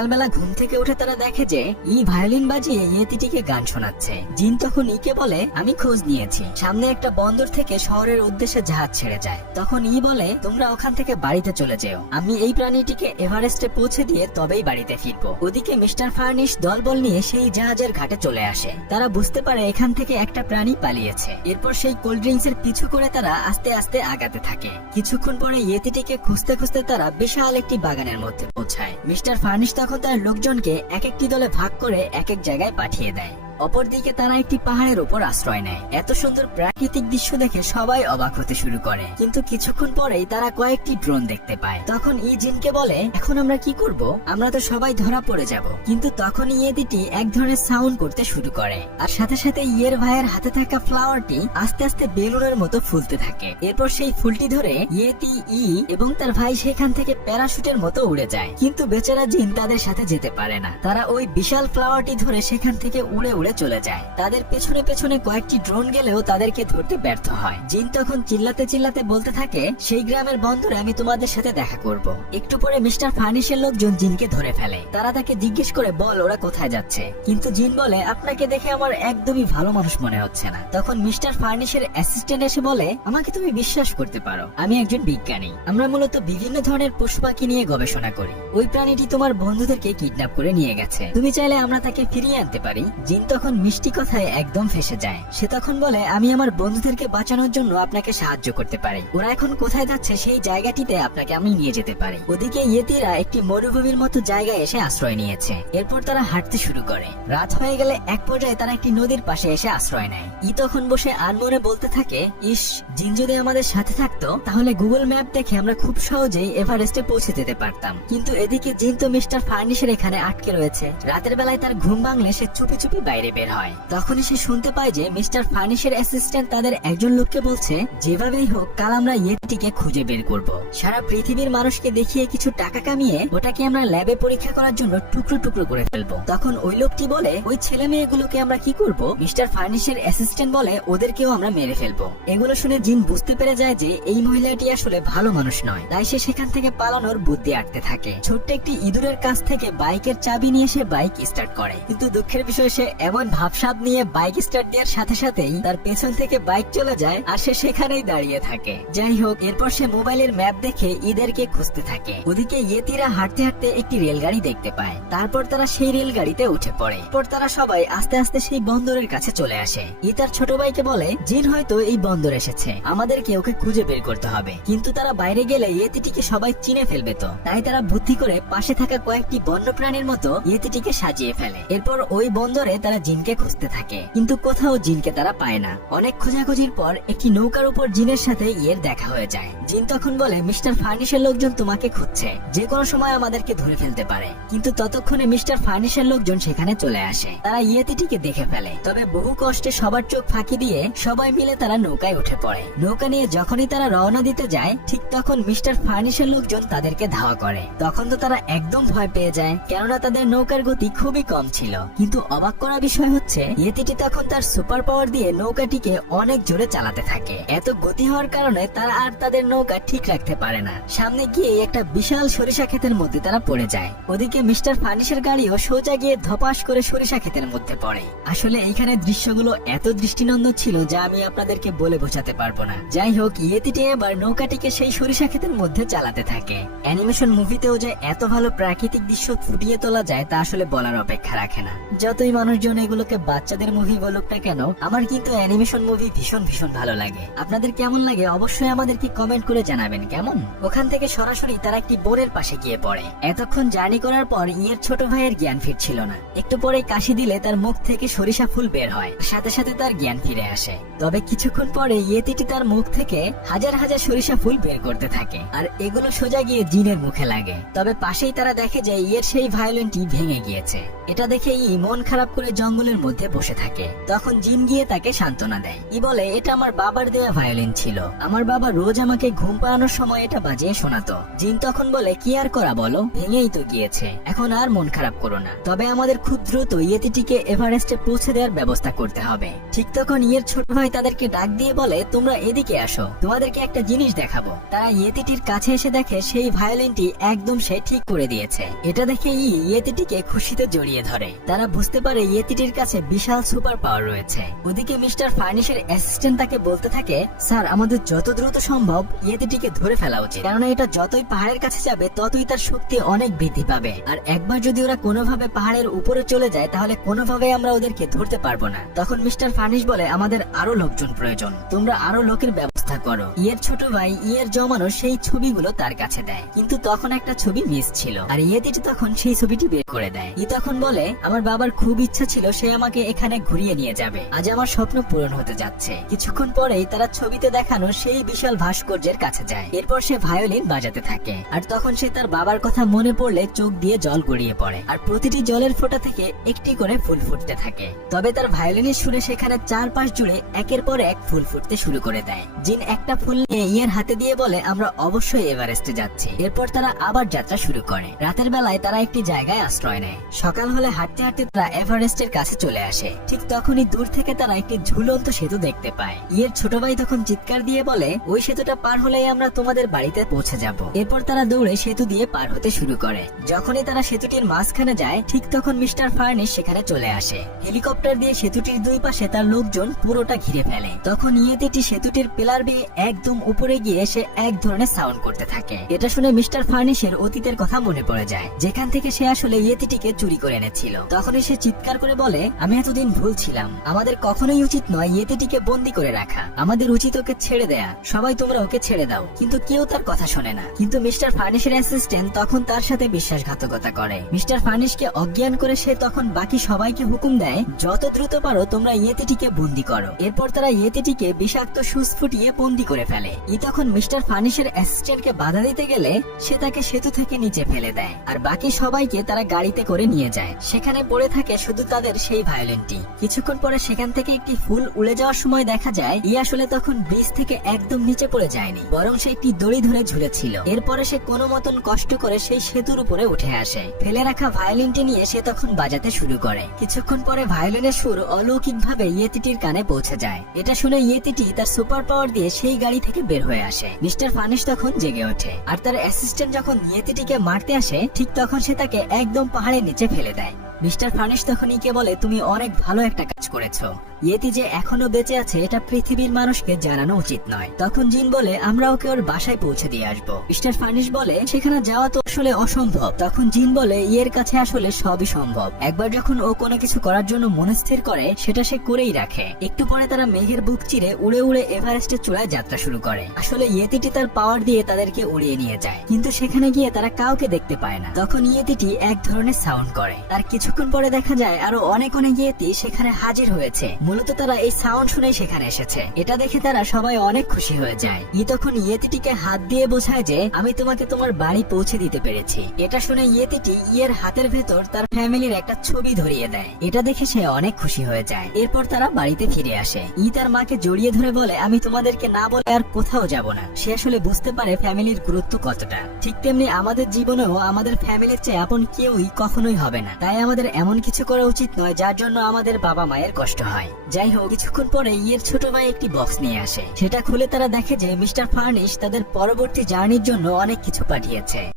সকালবেলা ঘুম থেকে উঠে তারা দেখে যে ই ভায়োলিন বাজিয়ে ইয়েতিটিকে গান শোনাচ্ছে। জিন তখন ইকে বলে, আমি খোঁজ নিয়েছি, সামনে একটা বন্দর থেকে শহরের উদ্দেশ্যে জাহাজ ছেড়ে যায়। তখন ই বলে, তোমরা ওখান থেকে বাড়িতে চলে যেও, আমি এই প্রাণীটিকে এভারেস্টে পৌঁছে দিয়ে তবেই বাড়িতে ফিরবো। ওদিকে মিস্টার ফার্নিশ দলবল নিয়ে সেই জাহাজের ঘাটে চলে আসে। তারা বুঝতে পারে এখান থেকে একটা প্রাণী পালিয়েছে। এরপর সেই কোল্ড ড্রিঙ্কস এর পিছু করে তারা আস্তে আস্তে আগাতে থাকে। কিছুক্ষণ পরে ইয়েতিটিকে খুঁজতে খুঁজতে তারা বিশাল একটি বাগানের মধ্যে পৌঁছায়। মিস্টার ফার্নিশ তখন তার লোকজনকে এক একটি দলে ভাগ করে এক এক জায়গায় পাঠিয়ে দেয়। অপরদিকে তারা একটি পাহাড়ের উপর আশ্রয় নেয়। এত সুন্দর প্রাকৃতিক দৃশ্য দেখে সবাই অবাক হতে শুরু করে, কিন্তু কিছুক্ষণ পরেই তারা কয়েকটি ড্রোন দেখতে পায়। তখন ই জিনকে বলে, এখন আমরা কি করব? আমরা তো সবাই ধরা পড়ে যাব। কিন্তু তখন ইয়েতিটি এক ধরনের সাউন্ড করতে শুরু করে, আর সাথে সাথে ইয়ের ভাইয়ের হাতে থাকা ফ্লাওয়ারটি আস্তে আস্তে বেলুনের মতো ফুলতে থাকে। এরপর সেই ফুলটি ধরে ইয়েতি ই এবং তার ভাই সেখান থেকে প্যারাশুটের মতো উড়ে যায়। কিন্তু বেচারা জিন তাদের সাথে যেতে পারে না। তারা ওই বিশাল ফ্লাওয়ারটি ধরে সেখান থেকে উড়ে উড়ে চলে যায়। তাদের পেছনে পেছনে কয়েকটি ড্রোন গেলেও তাদেরকে ধরতে ব্যর্থ হয়। জিন তখন চিল্লাতে চিল্লাতে বলতে থাকে, সেই গ্রামের বন্দরে আমি তোমাদের সাথে দেখা করব। একটু পরে মিস্টার ফার্নিশের লোকজন জিনকে ধরে ফেলে। তারা তাকে জিজ্ঞেস করে, বল ওরা কোথায় যাচ্ছে? কিন্তু জিন বলে, আপনাকে দেখে আমার একদমই ভালো মানুষ মনে হচ্ছে না। তখন মিস্টার ফার্নিশের অ্যাসিস্ট্যান্ট এসে বলে, আমাকে তুমি বিশ্বাস করতে পারো, আমি একজন বিজ্ঞানী। আমরা মূলত বিভিন্ন ধরনের পশু পাখি নিয়ে গবেষণা করি। ওই প্রাণীটি তোমার বন্ধুদেরকে কিডন্যাপ করে নিয়ে গেছে, তুমি চাইলে আমরা তাকে ফিরিয়ে আনতে পারি। জিন তখন মিষ্টি কথায় একদম ফেসে যায়। সে তখন বলে, আমি আমার বন্ধুদেরকে বাঁচানোর জন্য আপনাকে সাহায্য করতে পারি। ওরা এখন কোথায় যাচ্ছে সেই জায়গাটিতে আপনাকে আমি নিয়ে যেতে পারি। ওদিকে ইয়েতিরা একটি মরুভূমির মতো জায়গায় এসে আশ্রয় নিয়েছে। এরপর তারা হাঁটতে শুরু করে। রাত হয়ে গেলে এক পর্যায়ে তারা একটি নদীর পাশে এসে আশ্রয় নেয়। ই তখন বসে আনমনে বলতে থাকে, ইস, জিন যদি আমাদের সাথে থাকতো তাহলে গুগল ম্যাপ দেখে আমরা খুব সহজেই এভারেস্টে পৌঁছে যেতে পারতাম। কিন্তু এদিকে জিন তো মিস্টার ফার্নিশের এখানে আটকে রয়েছে। রাতের বেলায় তার ঘুম ভাঙলে সে চুপি চুপি বাইরে বের হয়। তখনই সে শুনতে পায় যে মিস্টার ফার্নিশের অ্যাসিস্ট্যান্ট তাদের একজন লোককে বলছে, যেভাবেই হোক কাল আমরা ইয়েটিকে খুঁজে বের করব। সারা পৃথিবীর মানুষকে দেখিয়ে কিছু টাকা কামিয়ে ওটাকে আমরা ল্যাবে পরীক্ষা করার জন্য টুকরো টুকরো করে ফেলবো। তখন ওই লোকটি বলে, ওই ছেলে মেয়েগুলোকে আমরা কি করব? মিস্টার ফার্নিশের অ্যাসিস্ট্যান্ট বলে, ওদেরকেও আমরা মেরে ফেলবো। এগুলো শুনে জিন বুঝতে পেরে যায় যে এই মহিলাটি আসলে ভালো মানুষ নয়। তাই সে সেখান থেকে পালানোর বুদ্ধি আটতে থাকে। ছোট্ট একটি ইঁদুরের কাছ থেকে বাইকের চাবি নিয়ে সে বাইক স্টার্ট করে। কিন্তু দুঃখের বিষয়, সে এমন ভাবসাব নিয়ে বাইক স্টার্ট দেওয়ার সাথে সাথেই তার পেছন থেকে বাইক চলে যায় আর সে সেখানেই দাঁড়িয়ে থাকে। যাই হোক, এরপর সে মোবাইলের ম্যাপ দেখে ঈদেরকে খুঁজতে থাকে। ওদিকে ইয়েতিরা হাঁটতে হাঁটতে একটি রেলগাড়ি দেখতে পায়। তারপর তারা সেই রেলগাড়িতে উঠে পড়ে। এরপর তারা সবাই আস্তে আস্তে সেই বন্দরের কাছে চলে আসে। ই তার ছোট ভাইকে বলে, জিন হয়তো এই বন্দর এসেছে, আমাদেরকে ওকে খুঁজে বের করতে হবে। কিন্তু তারা বাইরে গেলে ইয়েতিটিকে সবাই চিনে ফেলবে তো। তাই তারা বুদ্ধি করে পাশে থাকা কয়েকটি বন্যপ্রাণীর মতো ইয়েতিটিকে সাজিয়ে ফেলে। এরপর ওই বন্দরে তারা জিনকে খুঁজতে থাকে, কিন্তু কোথাও জিনকে তারা পায় না। অনেক খোঁজাখুঁজির পর একটি নৌকার উপর জিনের সাথে ইয়ের দেখা হয়ে যায়। জিন তখন বলে, মিস্টার ফার্নিশের লোকজন তোমাকে খুঁজছে, যে কোনো সময় আমাদেরকে ধরে ফেলতে পারে। কিন্তু ততক্ষণে মিস্টার ফার্নিশের লোকজন সেখানে চলে আসে। তারা ইয়েতিটিকে দেখে ফেলে। তবে বহু কষ্টে সবার চোখ ফাঁকি দিয়ে সবাই মিলে তারা নৌকায় উঠে পড়ে। নৌকা নিয়ে যখনই তারা রওনা দিতে যায়, ঠিক তখন মিস্টার ফার্নিশের লোকজন তাদেরকে ধাওয়া করে। তখন তো তারা একদম ভয় পেয়ে যায়, কেননা তাদের নৌকার গতি খুবই কম ছিল। কিন্তু অবাক করা বিষয় হচ্ছে, ইয়েতিটি তখন তার সুপার পাওয়ার দিয়ে নৌকাটিকে অনেক জোরে চালাতে থাকে। এত গতি হওয়ার কারণে তারা আর তাদের নৌকা ঠিক রাখতে পারে না। সামনে গিয়ে একটা বিশাল সরিষা ক্ষেতের মধ্যে তারা পড়ে যায়। ওদিকে মিস্টার ফার্নিশের গাড়িও সোজা গিয়ে ধপাস করে সরিষা ক্ষেতের মধ্যে পড়ে। আসলে এইখানে দৃশ্যগুলো এত দৃষ্টিনন্দন ছিল যা আমি আপনাদেরকে বলে বোঝাতে পারবো না। যাই হোক, ইয়েতিটি এবার নৌকাটিকে সেই সরিষা ক্ষেতের মধ্যে চালাতে থাকে। অ্যানিমেশন মুভিতেও যে এত ভালো প্রাকৃতিক দৃশ্য ফুটিয়ে তোলা যায় তা আসলে বলার অপেক্ষা রাখে না। যতই মানুষজন এগুলোকে বাচ্চাদের মুভি বলুক না কেন, আমার কিন্তু অ্যানিমেশন মুভি ভীষণ ভীষণ ভালো লাগে। আপনাদের কেমন লাগে অবশ্যই আমাদেরকে কমেন্ট করে জানাবেন। কেমন? ওখান থেকে সরাসরি তারা একটি বোনের পাশে গিয়ে পড়ে। এতক্ষণ জার্নি করার পর ইয়ের ছোট ভাইয়ের জ্ঞান ফিরছিল না। একটু পরে কাশি দিলে তার মুখ থেকে সরিষা ফুল বের হয়, সাথে সাথে তার জ্ঞান ফিরে আসে। তবে কিছুক্ষণ পরে ইয়েতিটি তার মুখ থেকে হাজার হাজার সরিষা ফুল বের করতে থাকে, আর এগুলো সোজা গিয়ে জিনের মুখে লাগে। তবে পাশেই তারা দেখে যে ইয়ের সেই ভায়োলিনটি ভেঙে গিয়েছে। এটা দেখে ই মন খারাপ করে জঙ্গলের মধ্যে বসে থাকে। তখন জিন গিয়ে তাকে সান্ত্বনা দেয়। ই বলে, এটা আমার বাবার দেয়া ভায়োলিন ছিল, আমার বাবা রোজ আমাকে ঘুম পাড়ানোর সময় এটা বাজিয়ে শোনাতো। জিন তখন বলে, কি আর করা বলো, ভেঙেই তো গিয়েছে, এখন আর মন খারাপ করো না, তবে আমাদের খুব দ্রুত ইয়েতিটিকে এভারেস্টে পৌঁছে দেওয়ার ব্যবস্থা করতে হবে। ঠিক তখন ইয়ের ছোট ভাই তাদেরকে ডাক দিয়ে বলে, তোমরা এদিকে আসো, তোমাদেরকে একটা জিনিস দেখাবো। তারা ইয়েতিটির কাছে এসে দেখে সেই ভায়োলিনটি একদম সে ঠিক করে দিয়েছে। এটা দেখে ইয়েতিটিকে খুশিতে জড়িয়ে ধরে। তারা বুঝতে পারে ইয়েতিটির কাছে বিশাল সুপার পাওয়ার রয়েছে। ওদিকে মিস্টার ফার্নিশের অ্যাসিস্ট্যান্ট তাকে বলতে থাকে, স্যার আমাদের যত দ্রুত সম্ভব ইয়েতিটিকে ধরে ফেলা উচিত, কেননা এটা যতই পাহাড়ের কাছে যাবে ততই তার শক্তি অনেক বৃদ্ধি পাবে, আর একবার যদি ওরা কোনোভাবে পাহাড়ের উপরে চলে যায় তাহলে কোনোভাবে আমরা ওদেরকে ধরতে পারবো না। তখন মিস্টার ফার্নিশ বলে, আমাদের আরো লোকজন প্রয়োজন, তোমরা আরো লোকের ব্যবস্থা করো। ইয়ের ছোট ভাই ইয়ের জমানো সেই ছবিগুলো তার কাছে দেয়, কিন্তু তখন একটা ছবি মিস ছিল, আর ইয়েতিটি তখন সেই ছবিটি বের করে দেয়। ই তখন বলে, আমার বাবার খুব ইচ্ছা ছিল সে আমাকে এখানে ঘুরিয়ে নিয়ে যাবে, আজ আমার স্বপ্ন পূরণ হতে যাচ্ছে। কিছুক্ষণ পরেই তারা ছবিতে দেখানো সেই বিশাল ভাস্কর্যের কাছে যায়। এরপর সে ভায়োলিন বাজাতে থাকে, আর তখন সে তার বাবার কথা মনে পড়লে চোখ দিয়ে জল গড়িয়ে পড়ে, আর প্রতিটি জলের ফোঁটা থেকে একটি করে ফুল ফুটতে থাকে। তবে তার ভায়োলিনের সুরে সেখানে চারপাশ জুড়ে একের পর এক ফুল ফুটতে শুরু করে দেয়। জিন একটা ফুল নিয়ে ইয়ের হাতে দিয়ে বলে, আমরা অবশ্যই এভারেস্টে যাচ্ছি। এরপর তারা আবার যাত্রা শুরু করে। রাতের বেলায় তারা একটি জায়গায় আশ্রয় নেয়। সকাল হলে হাঁটতে হাঁটতে তারা এভারেস্টের কাছে চলে আসে। ঠিক তখনই দূর থেকে তারা একটি ঝুলন্ত সেতু দেখতে পায়। ইয়ের ছোট ভাই তখন চিৎকার দিয়ে বলে, ওই সেতুটা পার হলেই আমরা তোমাদের বাড়িতে পৌঁছে যাব। এরপর তারা দৌড়ে সেতু দিয়ে পার হতে শুরু করে। যখনই তারা সেতুটির মাঝখানে যায় ঠিক তখন মিস্টার ফার্নিশ সেখানে চলে আসে। হেলিকপ্টার দিয়ে সেতুটির দুই পাশে তার লোকজন পুরোটা ঘিরে ফেলে। তখন ইয়েতিটি সেতুটির পিলার বেয়ে একদম উপরে গিয়ে সে এক ধরনের সাউন্ড করতে থাকে। এটা শুনে মিস্টার ফার্নিশের অতীতের কথা মনে পড়ে যায়, যেখান থেকে সে আসলে ইয়েতিটিকে চুরি করে এনেছিল। তখনই সে চিৎকার করে বলে, আমি এতদিন ভুল ছিলাম, আমাদের কখনোই উচিত নয় ইয়েতিটিকে বন্দী করে রাখা, আমাদের উচিত ওকে ছেড়ে দেয়া, সবাই তোমরা ওকে ছেড়ে দাও। কিন্তু কেউ তার কথা শোনে না। কিন্তু মিস্টার ফার্নিশের অ্যাসিস্ট্যান্ট তখন তার সাথে বিশ্বাসঘাতকতা করে। মিস্টার ফার্নিশকে অজ্ঞান করে সে তখন বাকি সবাইকে হুকুম দেয়, যত দ্রুত পারো তোমরা ইয়েতিটিকে বন্দী করো। এরপর তারা ইয়েতিটিকে বিষাক্ত সুচ ফুটিয়ে বন্দী করে ফেলে। তখন মিস্টার ফার্নিশের অ্যাসিস্ট্যান্টকে বাধা দিতে গেলে সে তাকে সেতু থেকে নিচে ফেলে দেয়, আর বাকি সবাইকে তারা গাড়িতে করে নিয়ে যায়। সেখানে পড়ে থাকে শুধু তাদের সেই ভায়োলিনটি। কিছুক্ষণ পরে সেখান থেকে একটি ফুল উড়ে যাওয়ার সময় দেখা যায় আসলে তখন ব্রিজ থেকে একদম নিচে পড়ে যায়নি, বরং সে একটি দড়ি ধরে ঝুলেছিল। এরপরে সে কোনো মতন কষ্ট করে সেই সেতুর উপরে উঠে আসে। ফেলে রাখা ভায়োলিনটি নিয়ে সে তখন বাজাতে শুরু করে। কিছুক্ষণ পরে ভায়োলিনের সুর অলৌকিকভাবে ইয়েতিটির কানে পৌঁছে যায়। এটা শুনে ইয়েতিটি তার সুপার পাওয়ার দিয়ে সেই গাড়ি থেকে বের হয়ে আসে। মিস্টার ফার্নিশ তখন জেগে ওঠে, আর তার অ্যাসিস্ট্যান্ট যখন ইয়েতিটিকে মারতে আসে ঠিক তখন সে তাকে একদম পাহাড়ের নিচে ফেলে দেয়। মিস্টার ফার্নিশ তখন ইকে বলে, তুমি অনেক ভালো একটা কাজ করেছো, ইয়েতি যে এখনো বেঁচে আছে এটা পৃথিবীর মানুষকে জানানো উচিত নয়। তখন জিন বলে, আমরা ওকে ওর বাসায় পৌঁছে দিয়ে আসবো। মিস্টার ফার্নিশ বলে, সেখানে যাওয়া তো আসলে অসম্ভব। তখন জিন বলে, ইয়ের কাছে আসলে সবই সম্ভব, একবার যখন ও কোনো কিছু করার জন্য মনস্থির করে সেটা সে করেই রাখে। একটু পরে তারা মেঘের বুক চিরে উড়ে উড়ে এভারেস্টের চূড়ায় যাত্রা শুরু করে। আসলে ইয়েতিটি তার পাওয়ার দিয়ে তাদেরকে উড়িয়ে নিয়ে যায়, কিন্তু সেখানে গিয়ে তারা কাউকে দেখতে পায় না। তখন ইয়েতিটি এক ধরনের সাউন্ড করে, আর কিছুক্ষণ পরে দেখা যায় আরো অনেক অনেক ইয়েতি সেখানে হাজির হয়েছে। মূলত তারা এই সাউন্ড শুনেই সেখানে এসেছে। এটা দেখে তারা সবাই অনেক খুশি হয়ে যায়। তখন ইয়েতিটিকে হাত দিয়ে বোঝায় যে আমি তোমাকে তোমার বাড়ি পৌঁছে দিতে পেরেছি। এটা শুনে ইয়েতিটি ইয়ের হাতের ভেতর তার ফ্যামিলির একটা ছবি ধরিয়ে দেয়। এটা দেখে সে অনেক খুশি হয়ে যায়। এরপর তারা বাড়িতে ফিরে আসে। তার মাকে জড়িয়ে ধরে বলে, আমি তোমাদেরকে না বলে আর কোথাও যাব না। সে আসলে বুঝতে পারে ফ্যামিলির গুরুত্ব কতটা। ঠিক তেমনি আমাদের জীবনেও আমাদের ফ্যামিলির চেয়ে আপন কেউই কখনোই হবে না। তাই আমাদের এমন কিছু করা উচিত নয় যার জন্য আমাদের বাবা মায়ের কষ্ট হয়। যাই হোক, কিছুক্ষণ পরে ইয়ের ছোট ভাই একটি বক্স নিয়ে আসে। সেটা খুলে তারা দেখে যে মিস্টার ফার্নিশ তাদের পরবর্তী জার্নির জন্য অনেক কিছু পাঠিয়েছে।